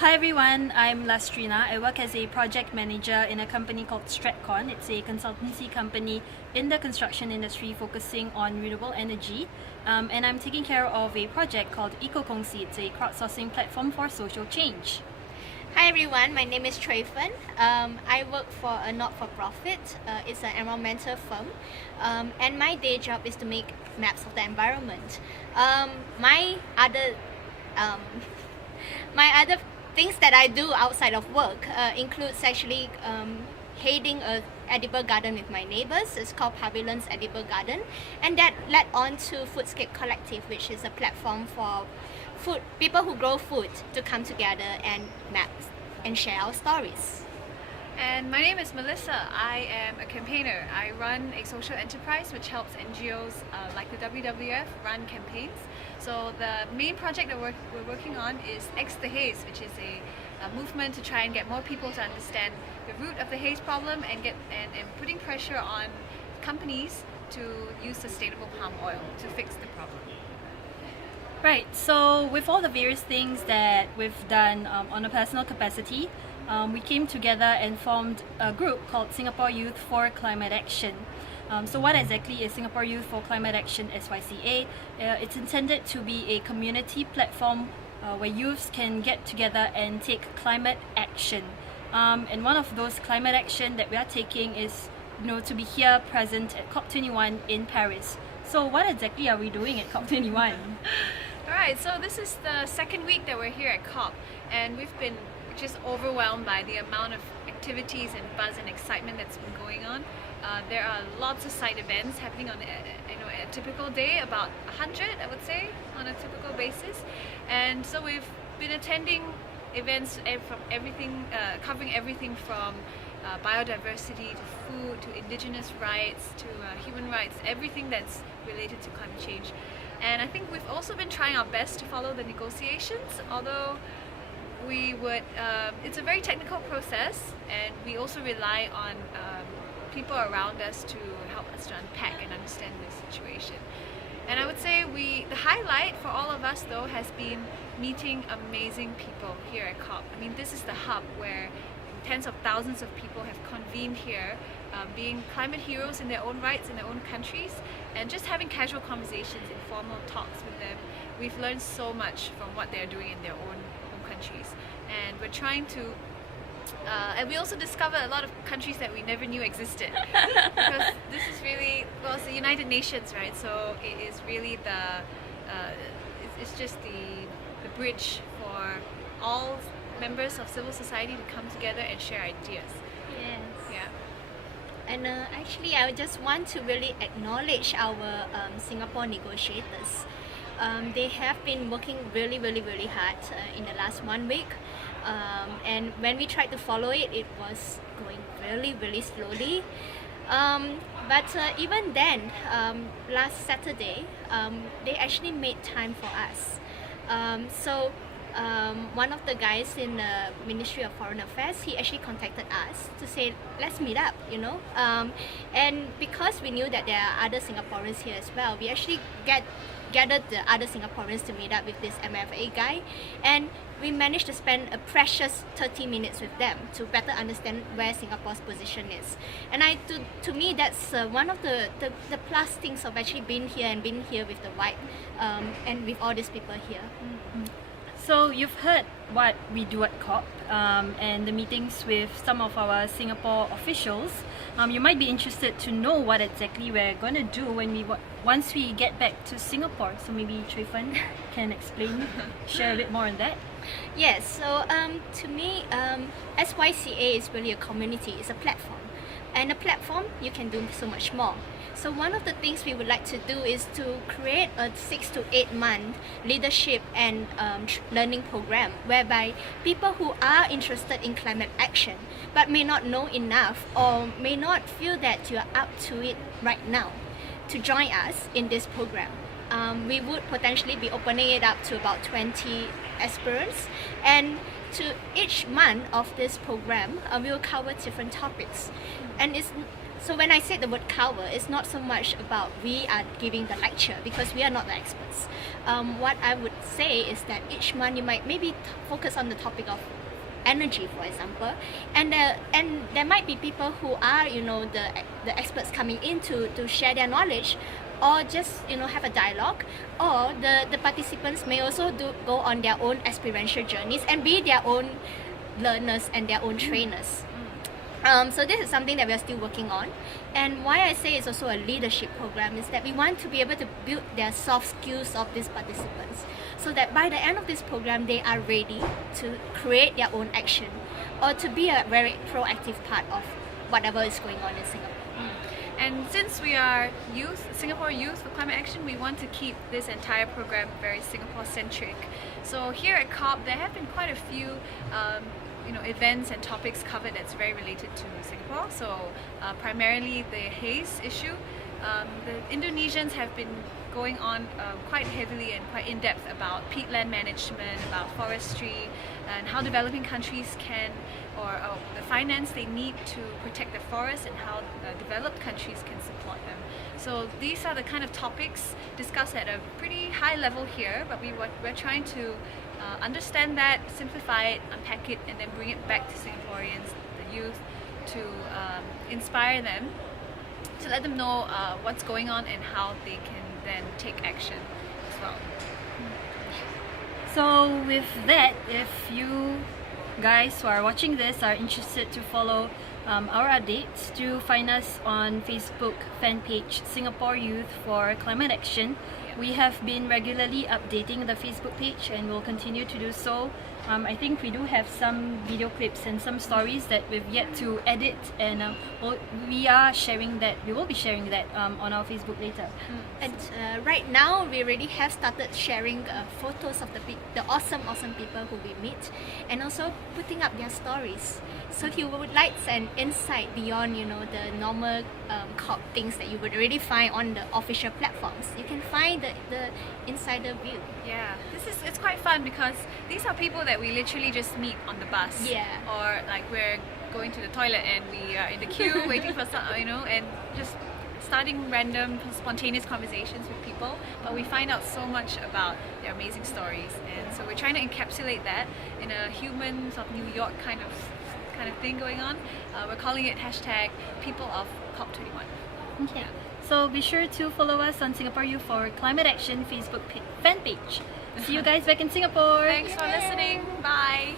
Hi everyone, I'm Lastrina. I work as a project manager in a company called Stratcon. It's a consultancy company in the construction industry focusing on renewable energy. And I'm taking care of a project called EcoKongsi. It's a crowdsourcing platform for social change. Hi everyone, my name is Trayvon. I work for a not-for-profit. It's an environmental firm, and my day job is to make maps of the environment. My other um, my other things that I do outside of work includes actually heading a edible garden with my neighbors. It's called Pavilion's Edible Garden, and that led on to Foodscape Collective, which is a platform for people who grow food to come together and map and share our stories. And my name is Melissa. I am a campaigner. I run a social enterprise which helps NGOs like the WWF run campaigns. So the main project that we're working on is X the Haze, which is a movement to try and get more people to understand the root of the haze problem and putting pressure on companies to use sustainable palm oil to fix the problem. Right, so with all the various things that we've done on a personal capacity, we came together and formed a group called Singapore Youth for Climate Action. So what exactly is Singapore Youth for Climate Action, SYCA? It's intended to be a community platform where youths can get together and take climate action. And one of those climate action that we are taking is to be here present at COP21 in Paris. So what exactly are we doing at COP21? Alright, so this is the second week that we're here at COP, and we've been just overwhelmed by the amount of activities and buzz and excitement that's been going on. There are lots of side events happening on a typical day, about 100 I would say on a typical basis, and so we've been attending events from everything, covering everything from biodiversity to food to indigenous rights to human rights, everything that's related to climate change. And I think we've also been trying our best to follow the negotiations, although we would, it's a very technical process, and we also rely on people around us to help us to unpack and understand the situation. And I would say the highlight for all of us though has been meeting amazing people here at COP. I mean, this is the hub where tens of thousands of people have convened here, being climate heroes in their own rights in their own countries, and just having casual conversations, informal talks with them. We've learned so much from what they're doing in their own countries, and we're trying to and we also discovered a lot of countries that we never knew existed, because this is really, well, it's the United Nations, right? So it is really it's just the bridge for all members of civil society to come together and share ideas. Yes. Yeah. And actually, I just want to really acknowledge our Singapore negotiators. They have been working really hard in the last 1 week. And when we tried to follow it, it was going really slowly. But even then, last Saturday, they actually made time for us. So one of the guys in the Ministry of Foreign Affairs, he actually contacted us to say, let's meet up, and because we knew that there are other Singaporeans here as well, we actually gathered the other Singaporeans to meet up with this MFA guy, and we managed to spend a precious 30 minutes with them to better understand where Singapore's position is. And to me, that's one of the plus things of actually being here with the white and with all these people here. Mm-hmm. So you've heard what we do at COP and the meetings with some of our Singapore officials. You might be interested to know what exactly we're going to do once we get back to Singapore. So maybe Trayvon can explain, share a bit more on that. Yes, so to me, SYCA is really a community, it's a platform. And a platform, you can do so much more. So one of the things we would like to do is to create a 6 to 8 month leadership and learning program, whereby people who are interested in climate action but may not know enough or may not feel that you are up to it right now, to join us in this program. We would potentially be opening it up to about 20 aspirants, and to each month of this program we will cover different topics, and it's So when I say the word cover, it's not so much about we are giving the lecture, because we are not the experts. What I would say is that each month you might maybe focus on the topic of energy, for example, and there might be people who are, you know, the experts coming in to share their knowledge, or just, you know, have a dialogue, or the participants may also go on their own experiential journeys and be their own learners and their own trainers. So this is something that we are still working on, and why I say it's also a leadership program is that we want to be able to build their soft skills of these participants, so that by the end of this program they are ready to create their own action, or to be a very proactive part of whatever is going on in Singapore. And since we are Singapore Youth for Climate Action, we want to keep this entire program very Singapore-centric. So here at COP, there have been quite a few events and topics covered that's very related to Singapore. So primarily the haze issue. The Indonesians have been going on quite heavily and quite in-depth about peatland management, about forestry, and how developing countries can, or the finance they need to protect the forests, and how developed countries can support them. So these are the kind of topics discussed at a pretty high level here, but we're trying to understand that, simplify it, unpack it, and then bring it back to Singaporeans, the youth, to inspire them, to let them know what's going on and how they can then take action as well. So with that, if you guys who are watching this are interested to follow our updates, do find us on Facebook fan page Singapore Youth for Climate Action. We have been regularly updating the Facebook page and will continue to do so. I think we do have some video clips and some stories that we've yet to edit, and we will be sharing that on our Facebook later. And right now we already have started sharing photos of the awesome people who we meet, and also putting up their stories. So if you would like an insight beyond, you know, the normal COP things that you would already find on the official platforms, you can find the insider view. Yeah, it's quite fun, because these are people that we literally just meet on the bus. Yeah. Or like we're going to the toilet and we are in the queue waiting for some, and just starting random spontaneous conversations with people, but we find out so much about their amazing stories, and so we're trying to encapsulate that in a human sort of New York kind of thing going on. We're calling it #People of COP21. Okay. So be sure to follow us on Singapore Youth for Climate Action Facebook fan page. See you guys back in Singapore. Thanks for listening. Bye.